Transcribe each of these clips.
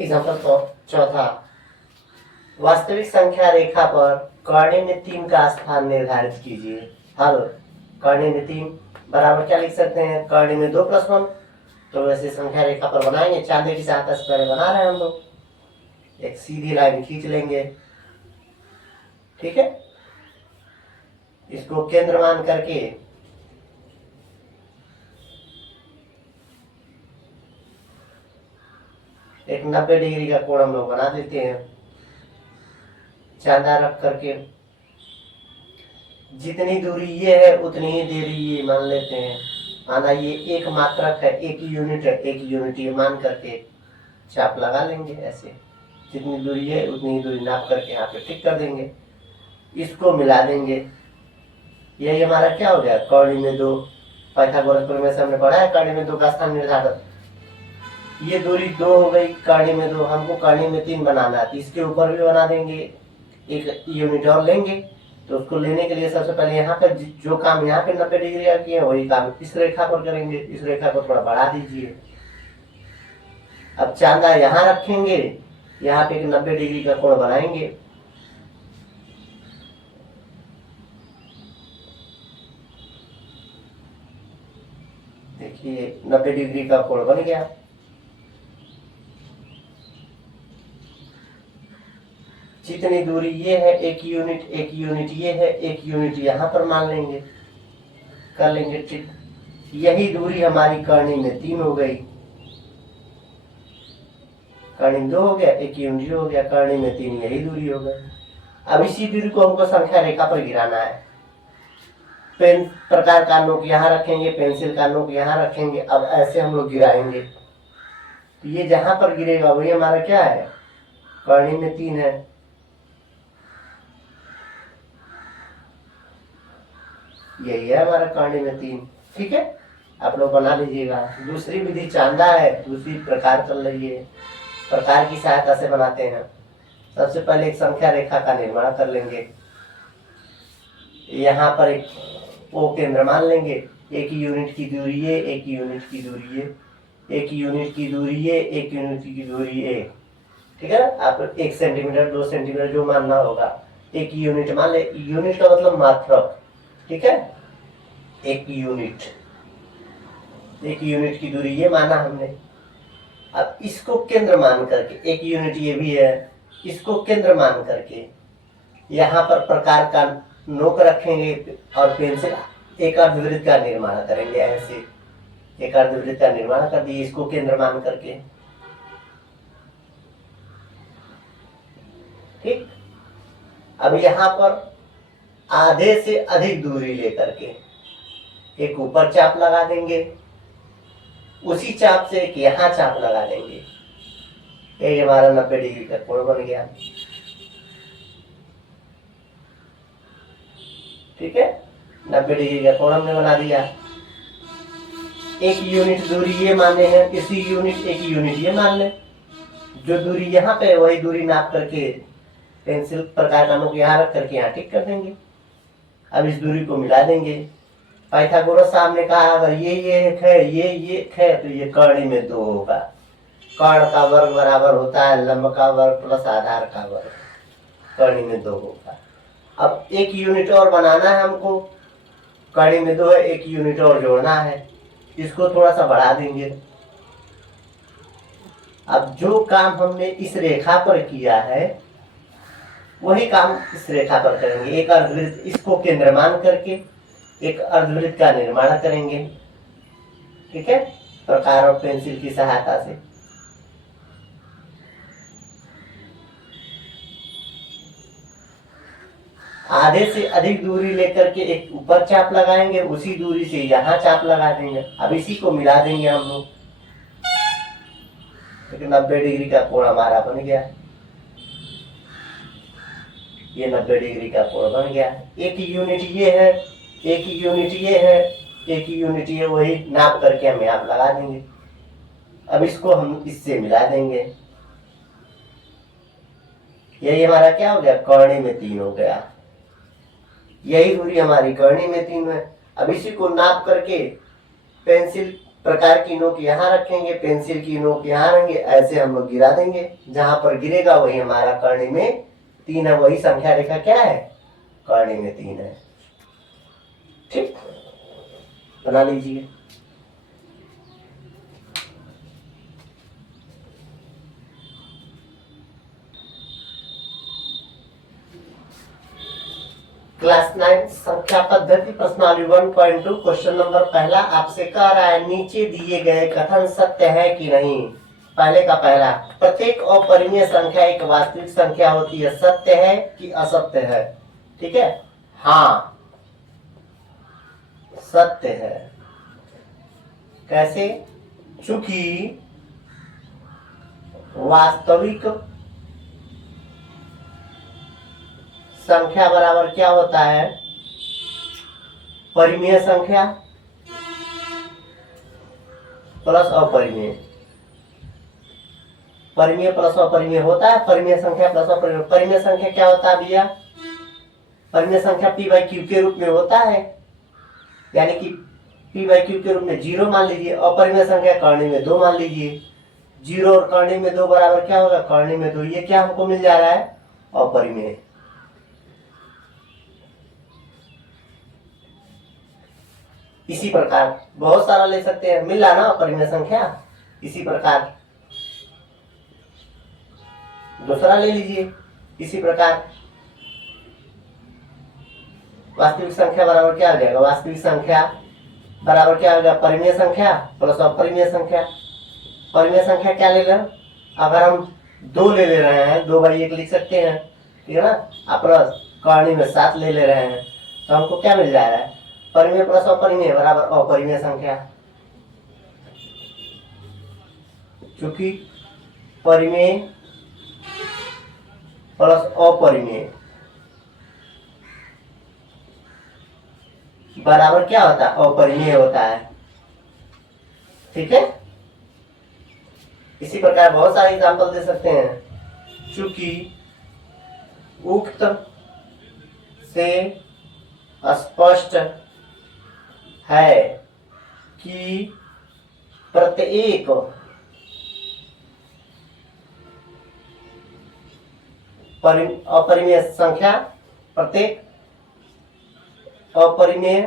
Example चौथा, वास्तविक संख्या रेखा पर कॉर्डिनेट में 3 का स्थान निर्धारित कीजिए। हल, कॉर्डिनेट में 3 बराबर क्या लिख सकते हैं, कॉर्डिनेट में 2 + 1। तो वैसे संख्या रेखा पर बनाएंगे, चांदी की सहायता से पहले बना रहे हैं हम लोग। एक सीधी लाइन खींच लेंगे, ठीक है। इसको केंद्र मान करके एक 90 डिग्री का कोण हम लोग बना देते हैं। चांदा रख करके जितनी दूरी ये है उतनी ही दूरी ये मान लेते हैं। माना ये एक मात्रक है, एक यूनिट है, एक यूनिट ये मान करके चाप लगा लेंगे। ऐसे जितनी दूरी है उतनी ही दूरी नाप करके यहाँ पे टिक कर देंगे। इसको मिला देंगे, यही हमारा क्या हो गया, कॉर्डिनेट में 2। पाइथागोरस प्रमेय से हमने पढ़ा है कॉर्डिनेट में 2 का स्थान निर्धारित। ये दूरी 2 हो गई, कॉर्डिनेट में 2। हमको कॉर्डिनेट में 3 बनाना है, तो इसके ऊपर भी बना देंगे। एक यूनिट और लेंगे, तो उसको लेने के लिए सबसे पहले यहाँ पर जो काम यहाँ पे 90 डिग्री का किए वही काम इस रेखा पर करेंगे। इस रेखा को थोड़ा बढ़ा दीजिए। अब चांदा यहाँ रखेंगे, यहाँ पे एक 90 डिग्री का कोण बनाएंगे। देखिए 90 डिग्री का कोण बन गया। जितनी दूरी ये है, एक यूनिट ये है, एक यूनिट यहाँ पर मान लेंगे, कर लेंगे ठीक। यही दूरी हमारी कॉर्डिनेट में 3 हो गई। कॉर्डिनेट में 2 हो गया, एक यूनिट हो गया, कॉर्डिनेट में 3, यही दूरी हो गई। अब इसी दूरी को हमको संख्या रेखा पर गिराना है। पेन प्रकार का नोक यहाँ रखेंगे, पेंसिल का नोक यहाँ रखेंगे। अब ऐसे हम लोग गिराएंगे, तो ये जहां पर गिरेगा वही हमारा क्या है, कॉर्डिनेट में 3 है। यही है हमारा कॉर्डिनेट में 3, ठीक है। आप लोग बना लीजिएगा। दूसरी विधि चांदा है, दूसरी प्रकार चल रही है, प्रकार की सहायता से बनाते हैं। सबसे पहले एक संख्या रेखा का निर्माण कर लेंगे। यहाँ पर एक ओ केंद्र मान लेंगे। एक यूनिट की दूरी है, एक यूनिट की दूरी है, एक यूनिट की दूरी है, एक यूनिट की दूरी है, ठीक है। आप 1 सेंटीमीटर 2 सेंटीमीटर जो मानना होगा, एक यूनिट मान ले। यूनिट का मतलब मात्रक, ठीक है। एक यूनिट की दूरी ये माना हमने। अब इसको केंद्र मान करके, एक यूनिट ये भी है, इसको केंद्र मान करके यहाँ पर प्रकार का नोक रखेंगे और पेंसिल एक अर्धवृत्त का निर्माण करेंगे। ऐसे एक अर्धवृत्त का निर्माण कर दिए इसको केंद्र मान करके, ठीक। अब यहाँ पर आधे से अधिक दूरी लेकर के एक ऊपर चाप लगा देंगे, उसी चाप से एक यहाँ चाप लगा देंगे। ये हमारा 90 डिग्री का कोण बन गया, ठीक है। 90 डिग्री का कोण हमने बना दिया। एक यूनिट दूरी ये माने हैं, इसी यूनिट एक यूनिट ये मान ले। जो दूरी यहाँ पे वही दूरी नाप करके पेंसिल प्रकार का नोक यहाँ रख करके यहाँ टिक कर देंगे। अब इस दूरी को मिला देंगे। पाइथागोरस साहब ने कहा अगर ये एक है, ये एक है, तो ये कॉर्डिनेट में 2 होगा। कर्ण का वर्ग बराबर होता है लंब का वर्ग प्लस आधार का वर्ग, कॉर्डिनेट में 2 होगा। अब एक यूनिट और बनाना है हमको, कॉर्डिनेट में 2 है, एक यूनिट और जोड़ना है, इसको थोड़ा सा बढ़ा देंगे। अब जो काम हमने इस रेखा पर किया है वही काम इस रेखा पर करेंगे। एक अर्धवृत्त, इसको केंद्र मान करके एक अर्धवृत्त का निर्माण करेंगे, ठीक है, प्रकार और पेंसिल की सहायता से। आधे से अधिक दूरी लेकर के एक ऊपर चाप लगाएंगे, उसी दूरी से यहाँ चाप लगा देंगे। अब इसी को मिला देंगे हम लोग, तो 90 डिग्री का कोण हमारा बन गया। ये 90 डिग्री का कोण बन गया। एक यूनिट ये है, एक यूनिट ये है, एक यूनिट ये, वही नाप करके हम यहाँ लगा देंगे। अब इसको हम इससे मिला देंगे। यही हमारा क्या हो गया, कॉर्डिनेट में 3 हो गया। यही दूरी हमारी कॉर्डिनेट में 3 है। अब इसी को नाप करके पेंसिल प्रकार की नोक यहाँ रखेंगे, पेंसिल की नोक यहाँ रहेंगे, ऐसे हम लोग गिरा देंगे। जहां पर गिरेगा वही हमारा कर्णी में 3 है, वही संख्या रेखा क्या है, कर्णी में 3 है। ठीक, बना लीजिए। क्लास 9 संख्या पद्धति प्रश्नावली 1.2 क्वेश्चन नंबर पहला आपसे कह रहा है नीचे दिए गए कथन सत्य है कि नहीं। पहले का पहला, प्रत्येक अपरिमेय संख्या एक वास्तविक संख्या होती है, सत्य है कि असत्य है। ठीक है, हाँ सत्य है। कैसे, चूंकि वास्तविक संख्या बराबर क्या होता है, परिमेय संख्या प्लस अपरिमेय। परिमेय प्लस अपरिमेय होता है, परिमेय संख्या प्लस अपरिमेय। परिमेय संख्या क्या होता है भैया, परिमेय संख्या p बाई क्यू के रूप में होता है, यानी कि p बाई क्यू के रूप में 0 मान लीजिए। अपरिमेय संख्या कर्णी में 2 मान लीजिए। 0 और कर्णी में 2 बराबर क्या होगा, कर्णी में 2। ये क्या हमको मिल जा रहा है, अपरिमेय। इसी प्रकार बहुत सारा ले सकते हैं, मिल रहा ना अपरिमेय संख्या। इसी प्रकार दूसरा ले लीजिए। इसी प्रकार वास्तविक संख्या बराबर क्या हो जाएगा, वास्तविक संख्या बराबर क्या हो जाएगा, परिमेय संख्या प्लस अपरिमेय संख्या। परिमेय संख्या क्या ले लें, अगर हम 2 ले रहे हैं, 2/1 लिख सकते हैं, ठीक है ना। प्लस कर्णी में 7 ले रहे हैं, तो हमको क्या मिल जा रहा है, परिमेय प्लस अपरिमेय बराबर अपरिमेय संख्या। चूंकि परिमेय प्लस अपरिमेय बराबर क्या होता है, अपरिमेय होता है। ठीक है, इसी प्रकार बहुत सारे एग्जाम्पल दे सकते हैं। चूंकि उक्त से स्पष्ट है कि प्रत्येक अपरिमेय संख्या, प्रत्येक अपरिमेय,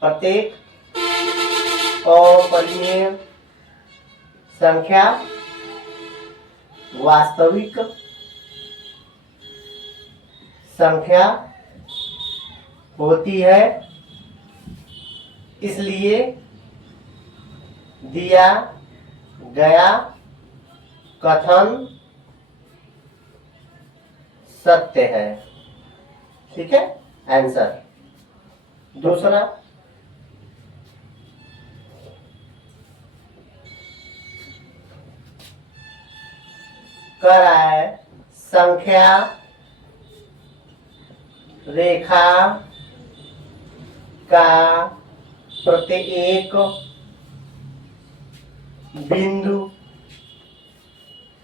प्रत्येक अपरिमेय संख्या वास्तविक संख्या होती है, इसलिए दिया गया कथन सत्य है। ठीक है, आंसर। दूसरा, कह रहा है संख्या रेखा का प्रत्येक बिंदु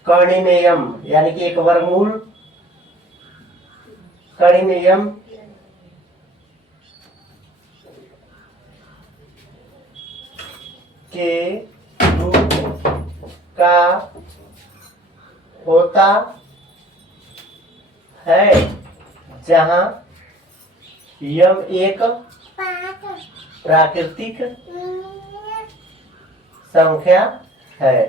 कर्णी में यम, यानी कि एक वर्गमूल कर्णी में यम के रूप का होता है, जहां यम एक प्राकृतिक संख्या है।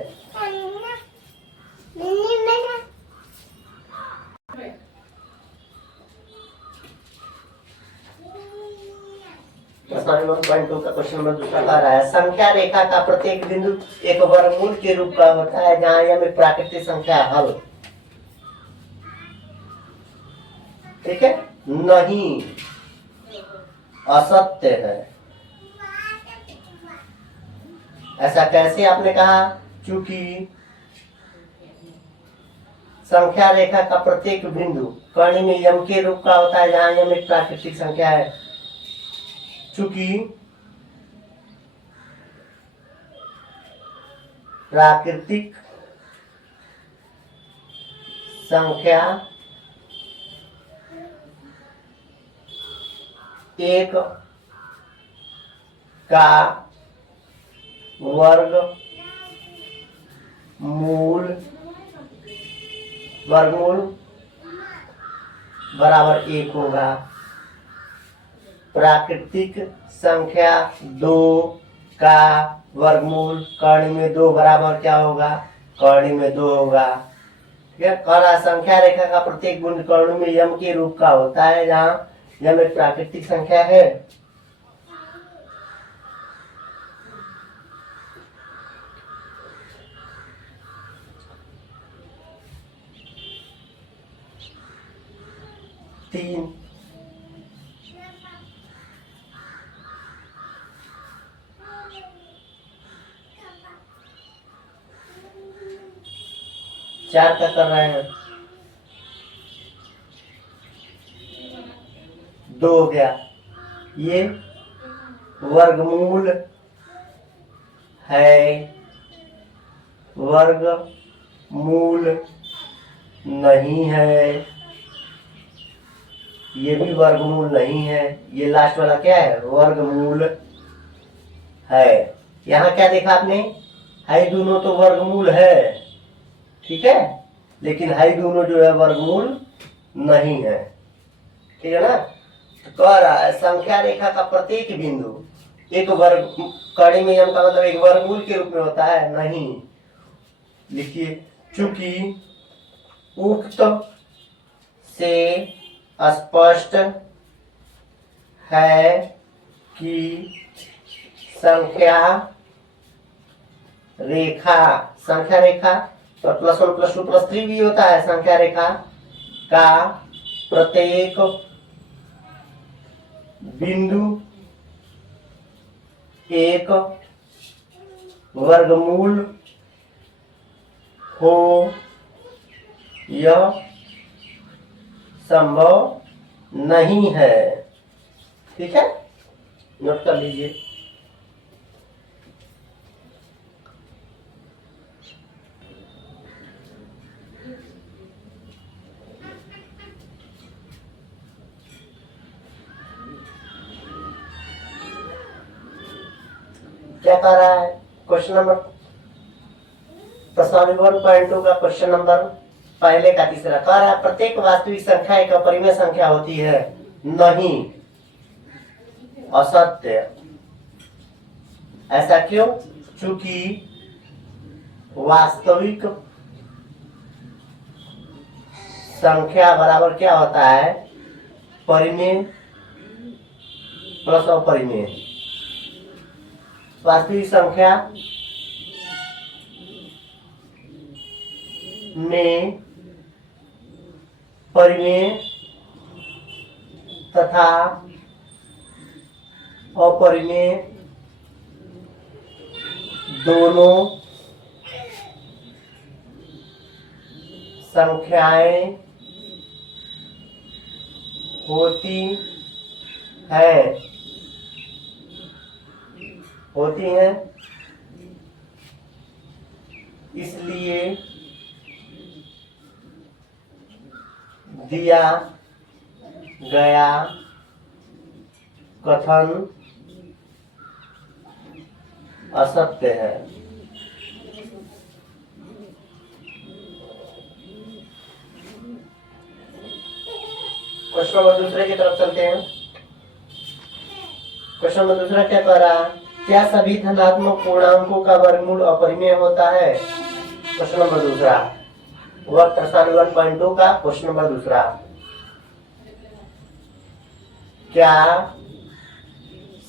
का क्वेश्चन नंबर दूसरा कह रहा है संख्या रेखा का प्रत्येक बिंदु एक वर्गमूल के रूप का होता है, जहां यह एक प्राकृतिक संख्या हल। ठीक है, नहीं, असत्य है। ऐसा कैसे आपने कहा, क्योंकि संख्या रेखा का प्रत्येक बिंदु कर्णी में यम के रूप का होता है, जहां यम एक प्राकृतिक संख्या है। चूंकि प्राकृतिक संख्या एक का वर्गमूल बराबर 1 होगा। प्राकृतिक संख्या 2 का वर्गमूल कर्ण में 2 बराबर क्या होगा? कर्ण में 2 होगा। ठीक है। कह रहा संख्या रेखा का प्रत्येक गुण कर्ण में यम के रूप का होता है, जहाँ यम एक प्राकृतिक संख्या है। तीन चार का कर रहे हैं, 2 हो गया। ये वर्गमूल है, वर्गमूल नहीं है, ये भी वर्गमूल नहीं है। ये लास्ट वाला क्या है? वर्गमूल है। यहाँ क्या देखा आपने? है दोनों तो वर्गमूल है, ठीक है, लेकिन है दोनों जो है वर्गमूल नहीं है। ठीक है ना। तो कह रहा है संख्या रेखा का प्रत्येक बिंदु एक वर्ग कड़ी में यम का मतलब एक वर्गमूल के रूप में होता है? नहीं। लिखिए, चूंकि उक्त से स्पष्ट है कि संख्या रेखा तो +1 +2 +3 भी होता है। संख्या रेखा का प्रत्येक बिंदु एक वर्गमूल हो, यह संभव नहीं है। ठीक है, नोट कर लीजिए। क्या कह रहा है? क्वेश्चन नंबर प्रश्नावली 1.2 का क्वेश्चन नंबर पहले का तीसरा कह रहा है प्रत्येक वास्तविक संख्या एक अपरिमेय संख्या होती है। नहीं, असत्य। ऐसा क्यों? चूंकि वास्तविक संख्या बराबर क्या होता है? परिमेय प्लस अपरिमेय। वास्तविक संख्या में परिमेय तथा अपरिमेय दोनों संख्याएं होती हैं। इसलिए दिया गया कथन असत्य है। क्वेश्चन नंबर दूसरे की तरफ चलते हैं। क्वेश्चन नंबर दूसरा क्या कह रहा है? क्या सभी धनात्मक पूर्णांकों का वर्गमूल अपरिमेय होता है? क्वेश्चन नंबर दूसरा, वर्ग प्रश्नावली 1.2 का क्वेश्चन नंबर दूसरा। क्या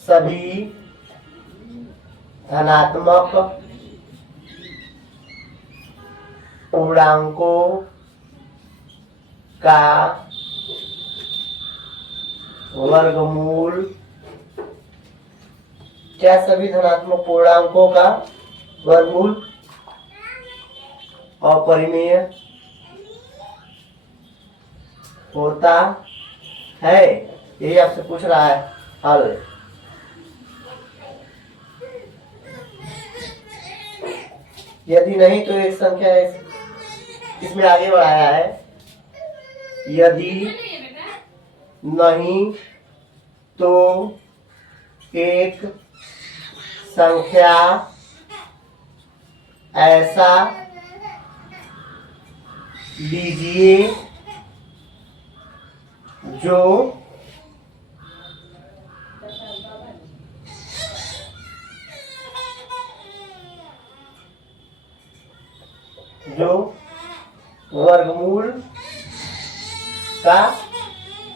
सभी धनात्मक पूर्णांकों का वर्गमूल क्या सभी धनात्मक पूर्णांकों का वर्गमूल अपरिमेय होता है? यही आपसे पूछ रहा है। हल, यदि नहीं तो एक संख्या इसमें आगे बढ़ाया है। यदि नहीं तो एक संख्या ऐसा लीजिए जो वर्गमूल का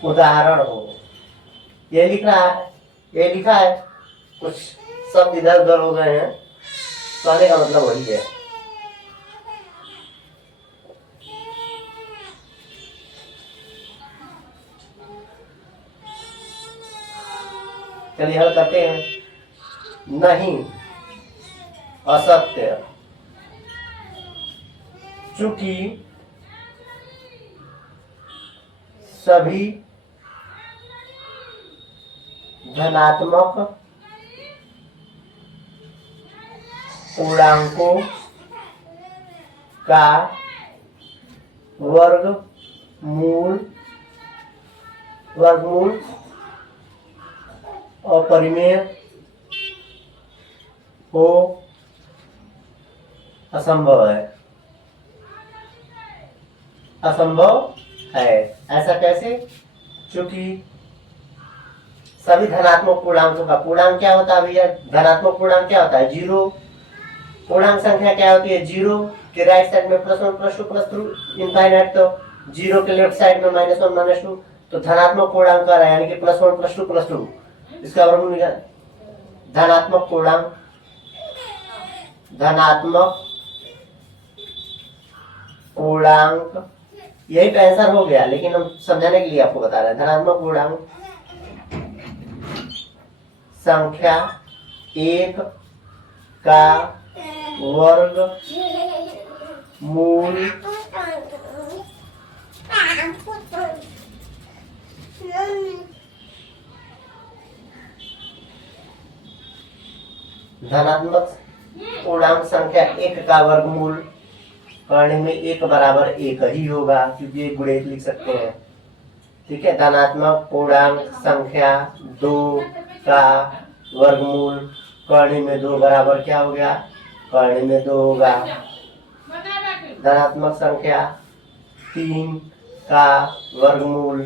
उदाहरण हो। ये लिख रहा है, ये लिखा है, कुछ शब्द इधर उधर हो गए हैं, कहने का मतलब वही है। चलिए हल करते हैं। नहीं, असत्य, चूंकि सभी धनात्मक पूर्णांकों का वर्गमूल अपरिमेय हो असंभव है। असंभव है, ऐसा कैसे? क्योंकि सभी धनात्मक पूर्णांकों का, पूर्णांक क्या होता है भैया? धनात्मक पूर्णांक क्या होता है? जीरो। पूर्णांक संख्या क्या होती है? जीरो के राइट साइड में +1 +2 +3 इनफाइनाइट, तो जीरो के लेफ्ट साइड में -1 -2, तो धनात्मक पूर्णांक आ रहा है, यानी कि +1 +2 +2, इसका वर्गमूल निकाल। धनात्मक पूर्णांक, धनात्मक पूर्णांक, यही तो आंसर हो गया, लेकिन हम समझाने के लिए आपको बता रहे हैं। धनात्मक पूर्णांक संख्या 1 का वर्ग मूल धनात्मक पूर्णांक संख्या 1 का वर्गमूल करने में 1 बराबर 1 ही होगा, क्योंकि 1 गुणे 1 लिख सकते हैं। ठीक है, धनात्मक पूर्णांक संख्या 2 का वर्गमूल करने में 2 बराबर क्या हो गया? करने में 2 होगा। धनात्मक संख्या 3 का वर्गमूल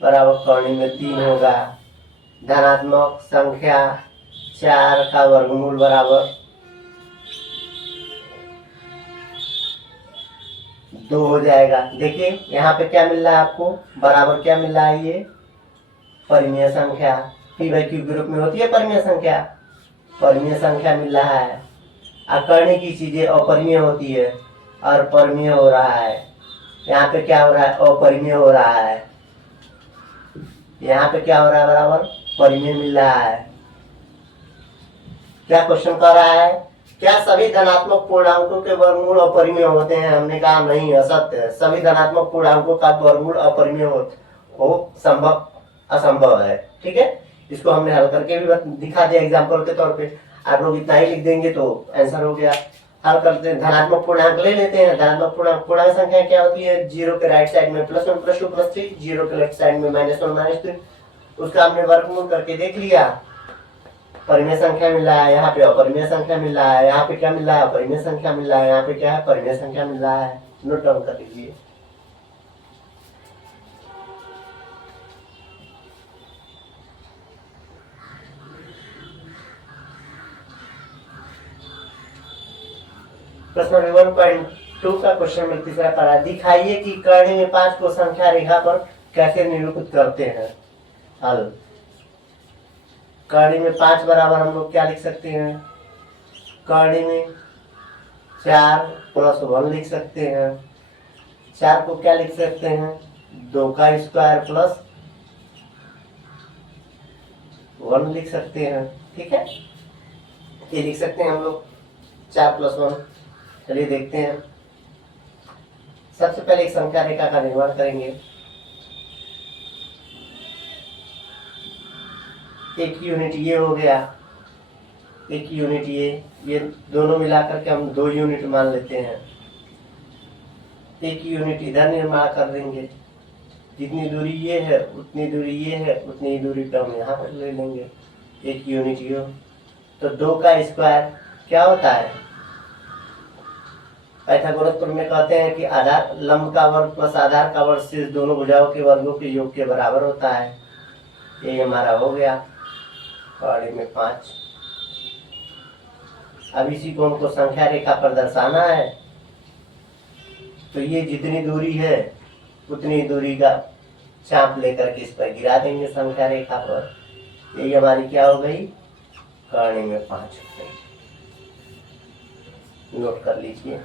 बराबर करने में 3 होगा। धनात्मक संख्या 4 का वर्गमूल बराबर 2 हो जाएगा। देखिए यहाँ पे क्या मिल रहा है आपको? बराबर क्या मिल रहा है? ये परिमेय संख्या, p/q ग्रुप में होती है परिमेय संख्या, परिमेय संख्या मिल रहा है। अकर्णी की चीजें अपरिमेय होती है और परिमेय हो रहा है। यहाँ पे क्या हो रहा है? अपरिमेय हो रहा है। यहाँ पे क्या हो रहा है? बराबर परिमेय मिल रहा है। क्या क्वेश्चन कर रहा है? क्या सभी धनात्मक पूर्णांकों के वर्गमूल अपरिमेय होते हैं? हमने कहा नहीं, असत्य है। सभी धनात्मक पूर्णांकों का वर्गमूल अपरिमेय हो संभव असंभव है। ठीक है, इसको हमने हल करके भी दिखा दिया एग्जाम्पल के तौर पे। आप लोग इतना ही लिख देंगे तो आंसर हो गया। हल करते हैं, धनात्मक पूर्णांक ले लेते हैं। धनात्मक पूर्णांक संख्या क्या होती है? जीरो के राइट साइड में +1 +2 +3, जीरो के लेफ्ट साइड में -1 -2, उसका हमने वर्गमूल करके देख लिया। परिमेय संख्या मिल रहा है, यहाँ पे अपरिमेय संख्या मिल रहा है, यहाँ पे क्या मिल रहा है? अपरिमेय संख्या मिल रहा है, यहाँ पे क्या है? परिमेय संख्या मिल रहा है। नोट डाउन कर लीजिए। प्रश्न 1.2 का क्वेश्चन में तीसरा पढ़ा, दिखाइए कि कर्ण में 5 को संख्या रेखा पर कैसे निरूपित करते हैं। हल, कर्ण में 5 बराबर हम लोग क्या लिख सकते हैं? कर्ण में 4 + 1 लिख सकते हैं। 4 को क्या लिख सकते हैं? 2 का स्क्वायर प्लस 1 लिख सकते हैं। ठीक है, ये लिख सकते हैं हम लोग 4 + 1। चलिए देखते हैं। सबसे पहले एक संख्या रेखा का निर्माण करेंगे। एक यूनिट ये हो गया, एक यूनिट ये दोनों मिलाकर के हम 2 यूनिट मान लेते हैं। एक यूनिट इधर निर्माण कर देंगे, जितनी दूरी ये है उतनी दूरी ये है, उतनी दूरी पे हम यहाँ पर ले लेंगे। एक यूनिट ये, तो 2 का स्क्वायर क्या होता है? पाइथागोरस प्रमेय कहते हैं कि आधार लंब का वर्ग प्लस आधार का वर्ग शेष दोनों भुजाओं के वर्गों के योग के बराबर होता है। ये हमारा हो गया पहाड़ी में 5। अब इसी को हमको संख्या रेखा पर दर्शाना है, तो ये जितनी दूरी है उतनी दूरी का चाप लेकर के इस पर गिरा देंगे संख्या रेखा पर। यही हमारी क्या हो गई? कहानी में 5 हो गई। नोट कर लीजिए।